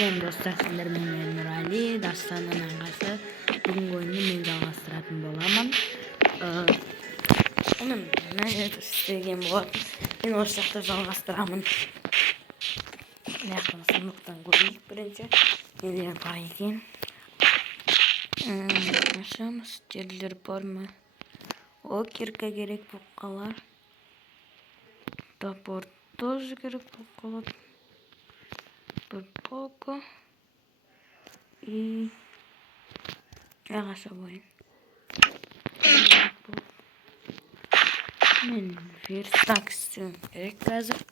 Мен dostlar sizlerle Nur Ali Dastan'ın angası. Bugün oyunu men жалғастыратын боламын. Onun ne istеген болады. Мен осы жақта жалғастырамын. Мына сандықтан көрейік бірінші. Нелер бар екен. Ашамыз жерлер бар ма? О, кирка керек болып қалар. Топор тоже керек болып қалады. Бір полка. И ағаш ойын. Мен верстак істеуім керек қазір.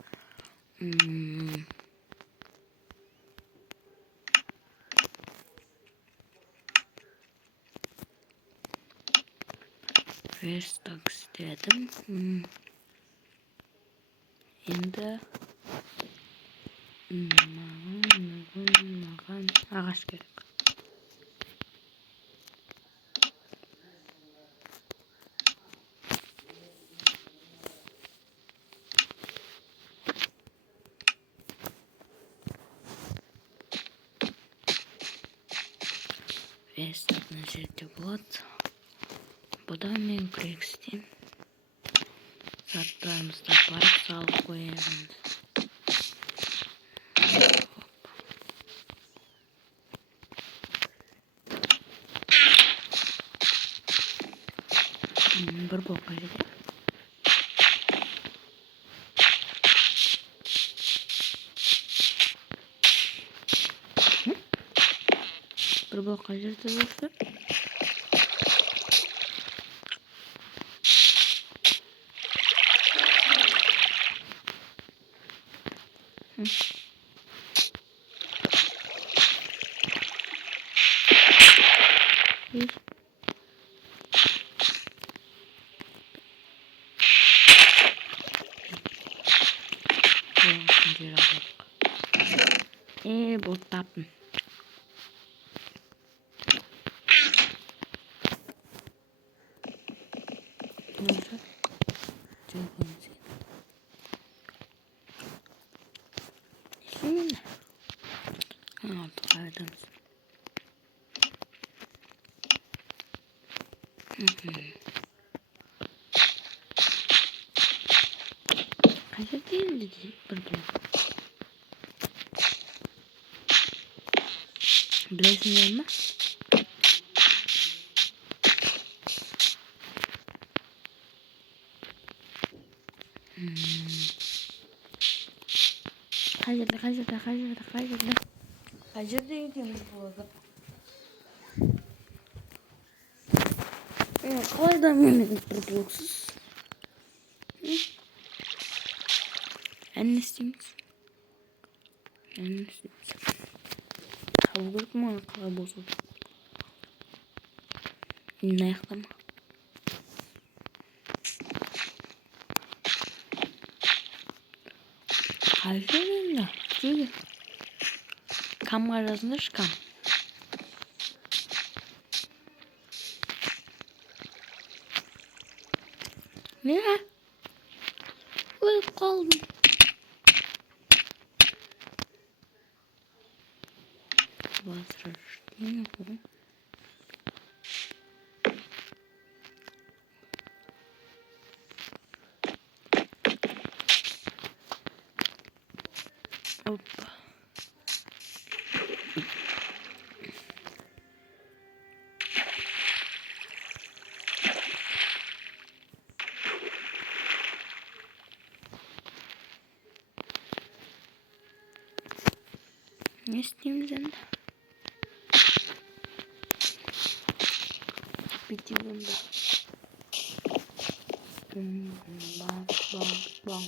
Верстак істедім. Енді маған ағаш керек. Верстак мына жерде болады. Бұда мен күрек істеймін. Заттарымызды апарып салып қоямыз. Бір блокқа жетеді. Бір блокқа жетеді достар. Бұл таптым. Нұржа. Жайғаныз. Şimdi. Қайдамыз. Қайда деймді бір блок. Білесіңдер ма? Қай жерде екенбіз болады. Қалайда мен бір блоксыз. Әне істейміз. Қалу керек ма? Қалай болса да. Мына жақта ма? Қай жерде? Жүре. Камға жазыңдаршы, кам. Не? Өліп қалдым. Возрождение. Опа. Не істейміз енді? Битімімді. Бам.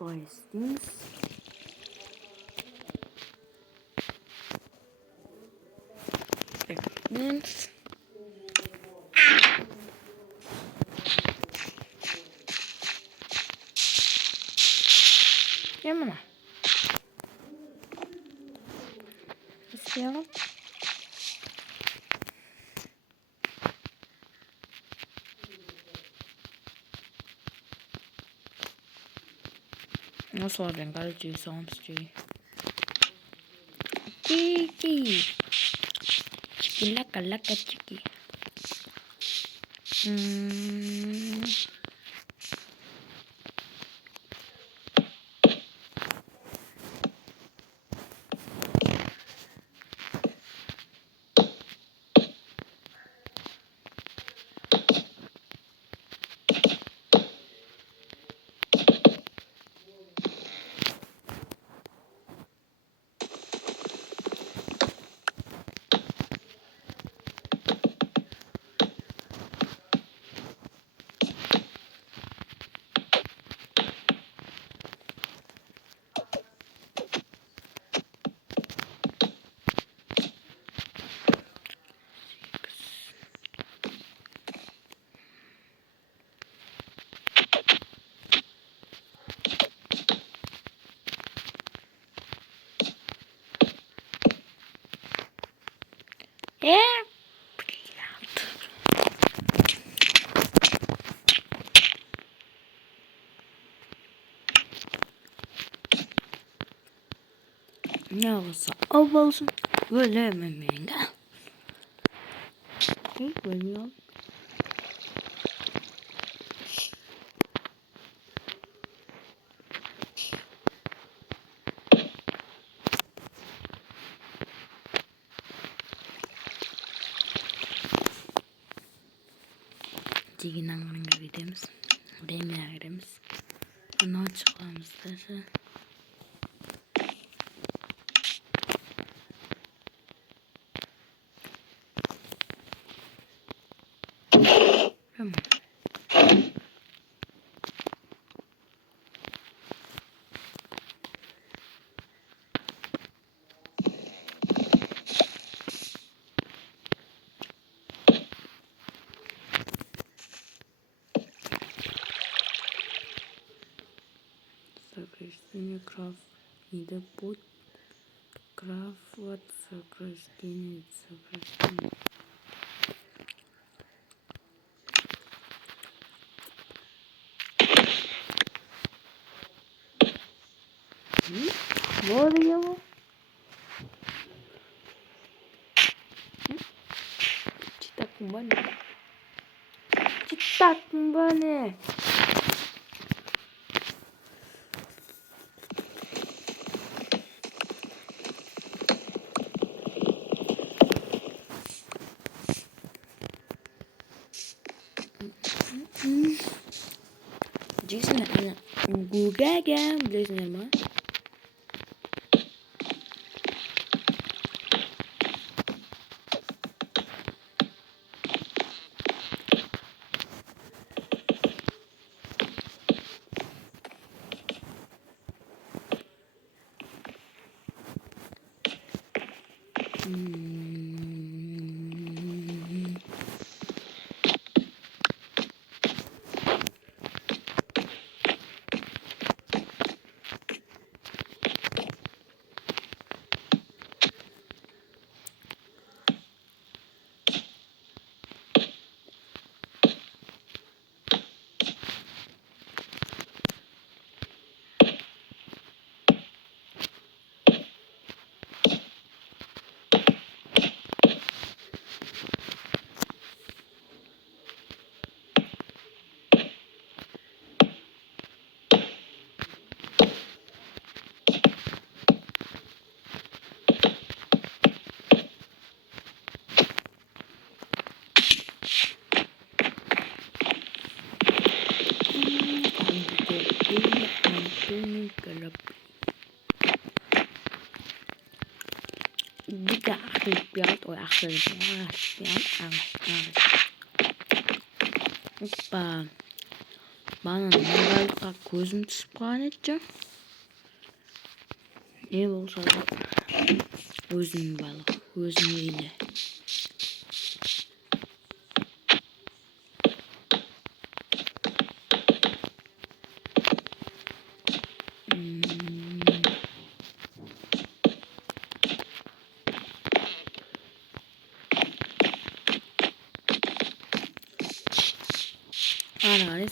Пояснись. Yes. Yamana. Яа. Jag såg den garage som styr. Chiki. Chiki laka laka chiki. Ne olsa av olsun. Ölememeye gel. Hiç bilmiyorum. Ciginanların gidemiz. Demeye gidemiz. Onu açıklamızda. Tamam. Сокращение крав. Ида под крав от сокращение. Ne oluyor bu? Citak bana. Citak bana. Jason ada Google Jason nama. Dikke achterdbeeld or achterdbeeld. Hoppa. Bana ne balıklar gözüm spawn edeceğim. Ne olsa da gözüm balık. Gözüm ile.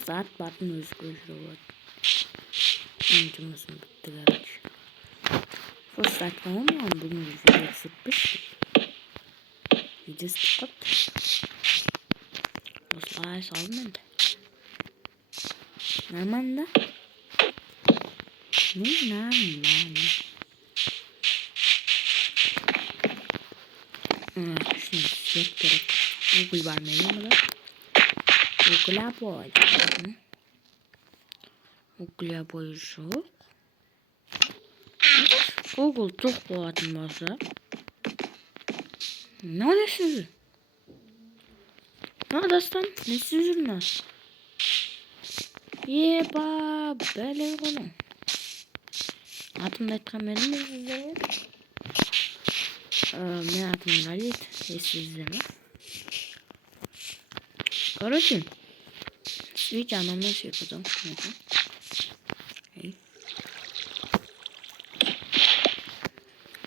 Saat batın özgürlüğü. Öncümüzün bitti gerçi. Fırsat olmayan bugün yüzü eksiltmiştik. Yüzü sıkıp. Osla salmadı. Nermanda? Ne nermanda? Şimdi size gerek. Google vermeyi mi? Google'a boy. Google'a boy şu. Google çok boğatın varsa. Ne oluyorsunuz? Ne adastan? Ne süzülmez? Yeba böyle konu. Atımda etkamerim mi sizlere? Ben atımın galet. Sizlere. Короче, видите, она мне все потом.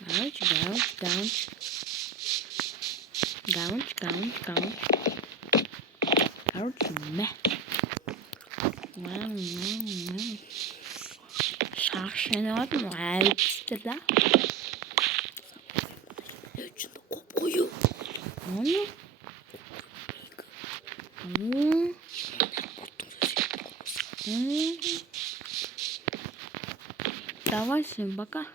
Короче, Короче, Şahşene var mı? İşte la. İçinde kokuyor. Ne? Давай, сын, пока.